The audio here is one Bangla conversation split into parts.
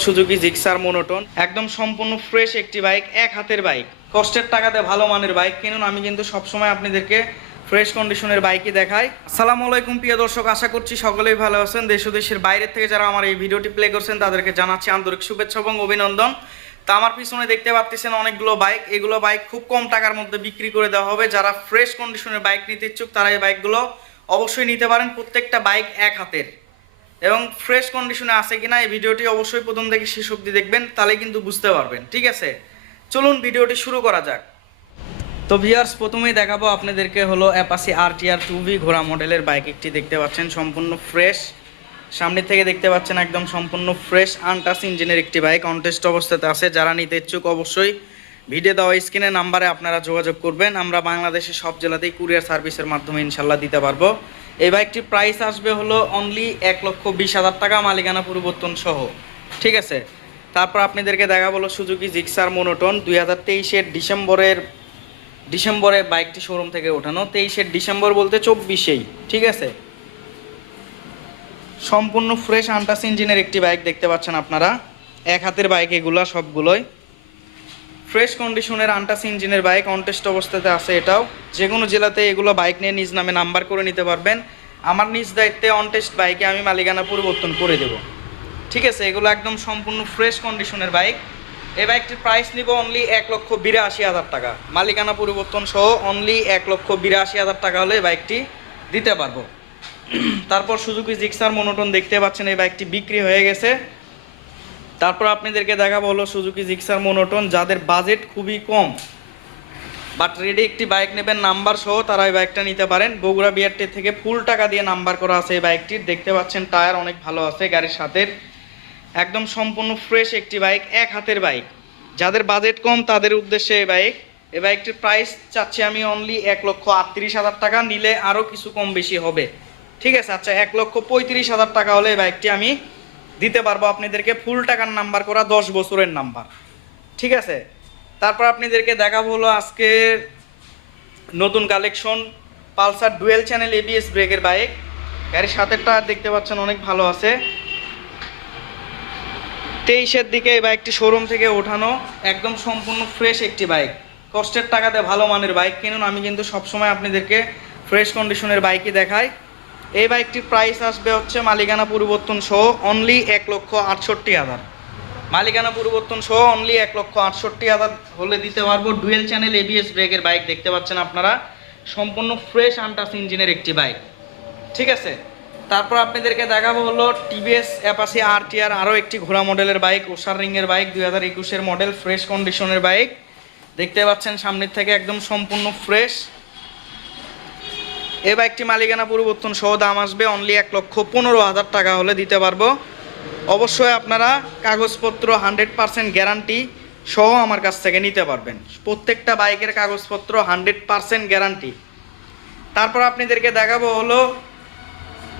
Suzuki Gixxer monotone. একদম সম্পূর্ণ ফ্রেশ একটি বাইক এক হাতের বাইক কষ্টের টাকাতে ভালো মানের বাইক কিনুন, আমি কিন্তু সবসময় আপনাদেরকে ফ্রেশ কন্ডিশনের বাইকই দেখাই। আসসালামু আলাইকুম, প্রিয় দর্শক, আশা করছি সকলেই ভালো আছেন। দেশ ও দেশের বাইরের থেকে যারা আমার এই ভিডিওটি প্লে করছেন, তাদেরকে জানাচ্ছি আন্তরিক শুভেচ্ছা এবং অভিনন্দন। তা আমার পিছনে দেখতে পাচ্ছেন অনেকগুলো বাইক এগুলো বাইক খুব কম টাকার মধ্যে বিক্রি করে দেওয়া হবে। যারা ফ্রেশ কন্ডিশনের বাইক নিতে ইচ্ছুক, তারা এই বাইকগুলো অবশ্যই নিতে পারেন। প্রত্যেকটা বাইক এক হাতের। এবং ফ্রেশ কন্ডিশনে আছে কিনা এই ভিডিওটি অবশ্যই প্রথম থেকে শেষ অবধি দেখবেন, তাহলে কিন্তু বুঝতে পারবেন, ঠিক আছে? চলুন ভিডিওটি শুরু করা যাক। তো ভিয়ার্স প্রথমেই দেখাবো আপনাদেরকে হলো অ্যাপাসি আর টি আর টু ভি ঘোড়া মডেলের বাইক একটি দেখতে পাচ্ছেন, সম্পূর্ণ ফ্রেশ সামনে থেকে দেখতে পাচ্ছেন একদম সম্পূর্ণ ফ্রেশ আনটাস ইঞ্জিনের একটি বাইক অনটেস্ট অবস্থাতে আছে। যারা নিতে ইচ্ছুক অবশ্যই ভিডিও দেওয়া স্ক্রিনে নাম্বারে আপনারা যোগাযোগ করবেন। আমরা বাংলাদেশের সব জেলাতেই কুরিয়ার সার্ভিসের মাধ্যমে ইনশাল্লাহ দিতে পারব। এই বাইকটির প্রাইস আসবে হলো অনলি এক লক্ষ বিশ হাজার টাকা, মালিকানা পরিবর্তন সহ। ঠিক আছে? তারপর আপনাদেরকে দেখা বলো সুজুকি জিক্সার মোনোটন দুই হাজার তেইশের ডিসেম্বরের, ডিসেম্বরে বাইকটি শোরুম থেকে ওঠানো। তেইশের ডিসেম্বর বলতে চব্বিশেই। ঠিক আছে? সম্পূর্ণ ফ্রেশ আন্টাস ইঞ্জিনের একটি বাইক দেখতে পাচ্ছেন আপনারা। এক হাতের বাইক এগুলা সবগুলোই। ফ্রেশ কন্ডিশনের আনটাস ইঞ্জিনের বাইক অনটেস্ট অবস্থাতে আছে এটাও। যে কোনো জেলাতে এগুলো বাইক নিয়ে নিজ নামে নাম্বার করে নিতে পারবেন। আমার নিজ দায়িত্বে অনটেস্ট বাইকে আমি মালিকানা পরিবর্তন করে দেব। ঠিক আছে, এগুলো একদম সম্পূর্ণ ফ্রেশ কন্ডিশনের বাইক। এই বাইকটির প্রাইস নিব অনলি এক লক্ষ বিরাশি হাজার টাকা। মালিকানা পরিবর্তন সহ অনলি এক লক্ষ বিরাশি হাজার টাকা হলে বাইকটি দিতে পারব। তারপর সুজুকি জিক্সার মনোটন দেখতে পাচ্ছেন, এই বাইকটি বিক্রি হয়ে গেছে। তারপর আপনাদেরকে দেখাবো হলো সুজুকি জিক্সার মোনোটন যাদের বাজেট খুবই কম। বাট রেডি একটি বাইক নেবেন নাম্বার সহ তারা এই বাইকটা নিতে পারেন। বগুড়া বিআরটি থেকে ফুল টাকা দিয়ে নাম্বার করা আছে এই বাইকটির দেখতে পাচ্ছেন টায়ার অনেক ভালো আছে গাড়ির সাথে একদম সম্পূর্ণ ফ্রেশ একটি বাইক এক হাতের বাইক যাদের বাজেট কম, তাদের উদ্দেশ্যে এই বাইক এই বাইকটির প্রাইস চাচ্ছি আমি অনলি এক লক্ষ আটত্রিশ হাজার টাকা, নিলে আরও কিছু কম বেশি হবে। ঠিক আছে আচ্ছা এক লক্ষ পঁয়ত্রিশ হাজার টাকা হলে এই বাইকটি আমি দিতে পারব আপনাদেরকে ফুল টাকার নাম্বার করা দশ বছরের নাম্বার। ঠিক আছে? তারপর আপনাদেরকে দেখাবো হলো আজকে নতুন collection Pulsar dual channel ABS ব্রেকের বাইক। গাড়ির সাথেরটা দেখতে পাচ্ছেন অনেক ভালো আছে। তেইশের দিকে এই বাইকটি শোরুম থেকে ওঠানো, একদম সম্পূর্ণ ফ্রেশ একটি বাইক। কষ্টের টাকাতে ভালো মানের বাইক। কিনুন, আমি কিন্তু সবসময় আপনাদেরকে ফ্রেশ কন্ডিশনের বাইকই দেখাই। এই বাইকটির প্রাইস আসবে হচ্ছে মালিকানা পরিবর্তন সহ অনলি এক লক্ষ আটষট্টি হাজার। মালিকানা পরিবর্তন সহ অনলি এক লক্ষ আটষট্টি হাজার হলে দিতে পারব ডুয়েল চ্যানেল এবিএস ব্রেকের বাইক দেখতে পাচ্ছেন আপনারা। সম্পূর্ণ ফ্রেশ আনটাস ইঞ্জিনের একটি বাইক ঠিক আছে? তারপর আপনাদেরকে দেখাবো হলো টিভিএস অ্যাপাসি আর টিআর আরও একটি ঘোড়া মডেলের বাইক ওষার রিংয়ের বাইক দুই হাজার একুশের মডেল ফ্রেশ কন্ডিশনের বাইক দেখতে পাচ্ছেন সামনের থেকে একদম সম্পূর্ণ ফ্রেশ এই বাইকটি মালিকানা পরিবর্তন সহ দাম আসবে অনলি এক লক্ষ পনেরো হাজার টাকা হলে দিতে পারব। অবশ্যই আপনারা কাগজপত্র হান্ড্রেড পারসেন্ট গ্যারান্টি সহ আমার কাছ থেকে নিতে পারবেন। প্রত্যেকটা বাইকের কাগজপত্র হান্ড্রেড পারসেন্ট গ্যারান্টি তারপর আপনাদেরকে দেখাবো হলো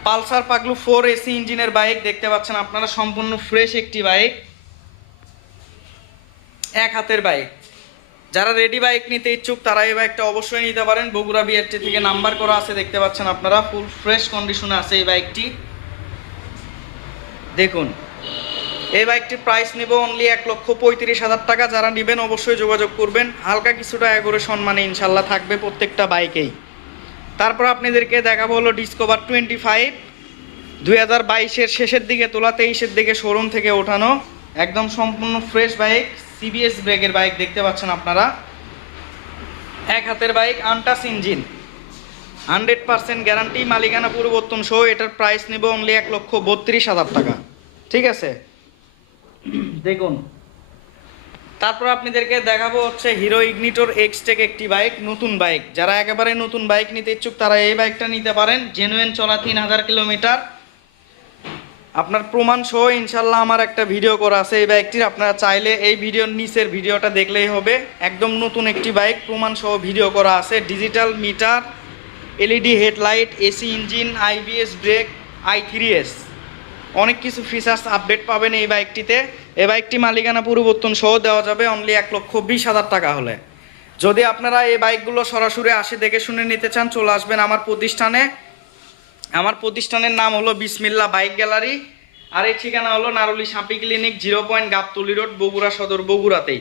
পালসার পাগলু ফোর এসি ইঞ্জিনের বাইক। দেখতে পাচ্ছেন আপনারা, সম্পূর্ণ ফ্রেশ একটি বাইক। এক হাতের বাইক। যারা রেডি বাইক নিতে ইচ্ছুক, তারা এই বাইকটা অবশ্যই নিতে পারেন। বগুড়া বিআরটি থেকে নাম্বার করা আছে, দেখতে পাচ্ছেন আপনারা। ফুল ফ্রেশ কন্ডিশনে আছে এই বাইকটি দেখুন, এই বাইকটির প্রাইস নিব অনলি এক লক্ষ পঁয়ত্রিশ হাজার টাকা। যারা নেবেন, অবশ্যই যোগাযোগ করবেন। হালকা কিছুটা এগোরে সম্মানে ইনশাল্লাহ থাকবে প্রত্যেকটা বাইকেই তারপর আপনাদেরকে দেখাবো হলো ডিসকভার টোয়েন্টি ফাইভ দুই হাজার বাইশের শেষের দিকে তোলা, তেইশের দিকে শোরুম থেকে ওঠানো। একদম সম্পূর্ণ ফ্রেশ বাইক সিবিএস ব্রেকের বাইক দেখতে পাচ্ছেন আপনারা। এক হাতের bike, untouched engine. Hundred percent guarantee, মালিকানা পরিবর্তন সহ এটার প্রাইস নেব অনলি এক লক্ষ বত্রিশ হাজার টাকা। ঠিক আছে? দেখুন। তারপর আপনাদেরকে দেখাবো হচ্ছে হিরো ইগনিটোর এক্সটেক একটি বাইক, নতুন বাইক। যারা একেবারে নতুন বাইক নিতে ইচ্ছুক, তারা এই বাইকটা নিতে পারেন। জেনুয়েন চলা তিন হাজার কিলোমিটার। আপনার প্রমাণ সহ ইনশাল্লাহ আমার একটা ভিডিও করা আছে। এই বাইকটির আপনারা চাইলে এই ভিডিওর নিচের ভিডিওটা দেখলেই হবে। একদম নতুন একটি বাইক প্রমাণ সহ ভিডিও করা আছে। Digital meter LED headlight AC engine IBS brake I three S অনেক কিছু ফিচার্স আপডেট পাবেন এই বাইকটিতে এই বাইকটি মালিকানা পরিবর্তন সহ দেওয়া যাবে অনলি এক লক্ষ বিশ হাজার টাকা হলে। যদি আপনারা এই বাইকগুলো সরাসরি আসে দেখে শুনে নিতে চান, চলে আসবেন আমার প্রতিষ্ঠানে। আমার প্রতিষ্ঠানের নাম হলো বিসমিল্লা বাইক গ্যালারি, আর এই ঠিকানা হলো নারুলি সাপি clinic zero point Gabtali road, Bogura Sadar বগুড়াতেই।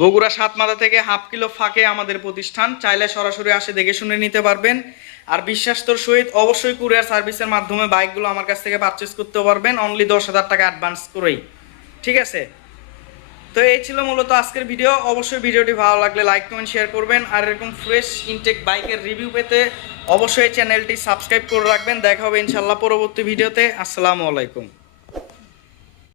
Bogura Satmatha থেকে হাফ কিলো ফাঁকে আমাদের প্রতিষ্ঠান, চাইলে সরাসরি আসে দেখে শুনে নিতে পারবেন। আর বিশ্বাস্তর সহিত অবশ্যই কুরিয়ার সার্ভিসের মাধ্যমে বাইকগুলো আমার কাছ থেকে পারচেস করতে পারবেন অনলি দশ হাজার টাকা অ্যাডভান্স করেই। ঠিক আছে? তো এই ছিল মূলত আজকের ভিডিও অবশ্যই ভিডিওটি ভালো লাগলে লাইক কমেন্ট শেয়ার করবেন। আর এরকম ফ্রেশ ইনটেক বাইকের রিভিউ পেতে অবশ্যই চ্যানেলটি সাবস্ক্রাইব করে রাখবেন। দেখা হবে ইনশাল্লাহ পরবর্তী ভিডিওতে আসসালামু আলাইকুম।